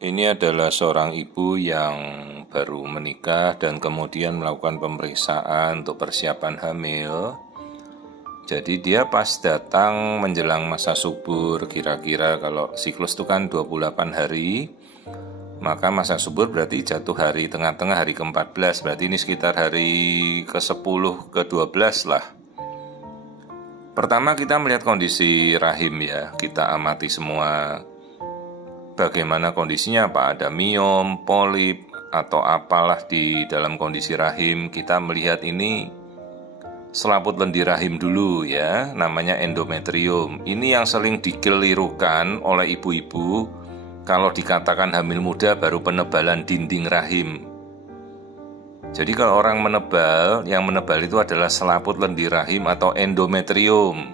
Ini adalah seorang ibu yang baru menikah dan kemudian melakukan pemeriksaan untuk persiapan hamil. Jadi dia pas datang menjelang masa subur, kira-kira kalau siklus itu kan 28 hari, maka masa subur berarti jatuh hari tengah-tengah, hari ke-14, berarti ini sekitar hari ke-10, ke-12 lah. Pertama kita melihat kondisi rahim ya, kita amati semua bagaimana kondisinya, apa ada miom, polip, atau apalah di dalam kondisi rahim. Kita melihat ini selaput lendir rahim dulu ya, namanya endometrium. Ini yang sering dikelirukan oleh ibu-ibu kalau dikatakan hamil muda baru penebalan dinding rahim. Jadi kalau orang menebal, yang menebal itu adalah selaput lendir rahim atau endometrium.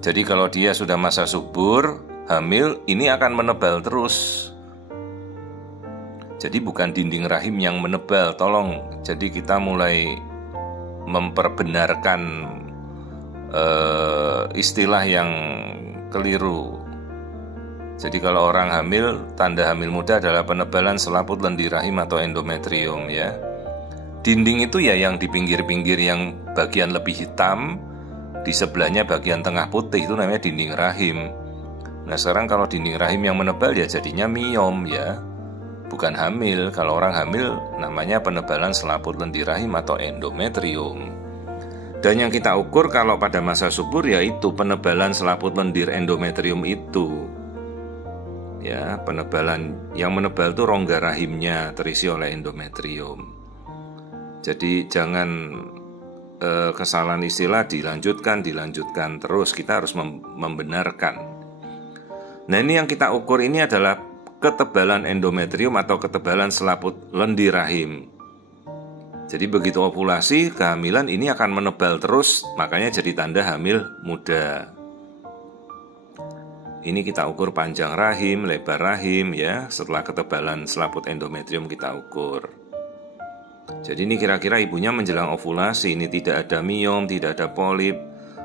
Jadi kalau dia sudah masa subur, hamil, ini akan menebal terus. Jadi bukan dinding rahim yang menebal, tolong. Jadi kita mulai memperbenarkan istilah yang keliru. Jadi kalau orang hamil, tanda hamil muda adalah penebalan selaput lendir rahim atau endometrium ya. Dinding itu ya yang di pinggir-pinggir yang bagian lebih hitam, di sebelahnya bagian tengah putih, itu namanya dinding rahim. Nah sekarang kalau dinding rahim yang menebal ya jadinya miom ya, bukan hamil. Kalau orang hamil namanya penebalan selaput lendir rahim atau endometrium. Dan yang kita ukur kalau pada masa subur yaitu penebalan selaput lendir endometrium itu. Ya, penebalan yang menebal itu rongga rahimnya terisi oleh endometrium. Jadi jangan kesalahan istilah dilanjutkan terus, kita harus membenarkan. Nah ini yang kita ukur ini adalah ketebalan endometrium atau ketebalan selaput lendir rahim. Jadi begitu ovulasi, kehamilan ini akan menebal terus, makanya jadi tanda hamil muda. Ini kita ukur panjang rahim, lebar rahim ya, setelah ketebalan selaput endometrium kita ukur. Jadi ini kira-kira ibunya menjelang ovulasi, ini tidak ada miom, tidak ada polip,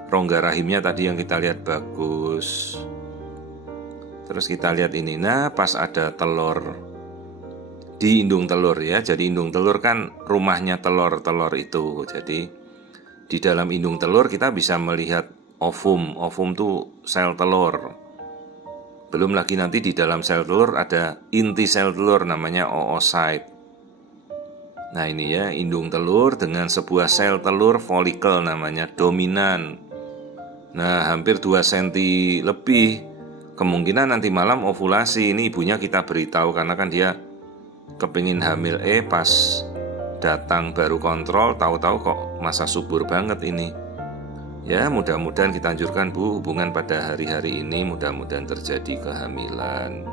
rongga rahimnya tadi yang kita lihat bagus. Terus kita lihat ini, nah pas ada telur di indung telur ya. Jadi indung telur kan rumahnya telur-telur itu. Jadi di dalam indung telur kita bisa melihat ovum. Ovum tuh sel telur. Belum lagi nanti di dalam sel telur ada inti sel telur namanya oocyte. Nah ini ya, indung telur dengan sebuah sel telur folikel namanya dominan. Nah hampir 2 cm lebih. Kemungkinan nanti malam ovulasi. Ini ibunya kita beritahu karena kan dia kepingin hamil pas datang baru kontrol, tahu-tahu kok masa subur banget ini. Ya mudah-mudahan kita anjurkan Bu, hubungan pada hari-hari ini mudah-mudahan terjadi kehamilan.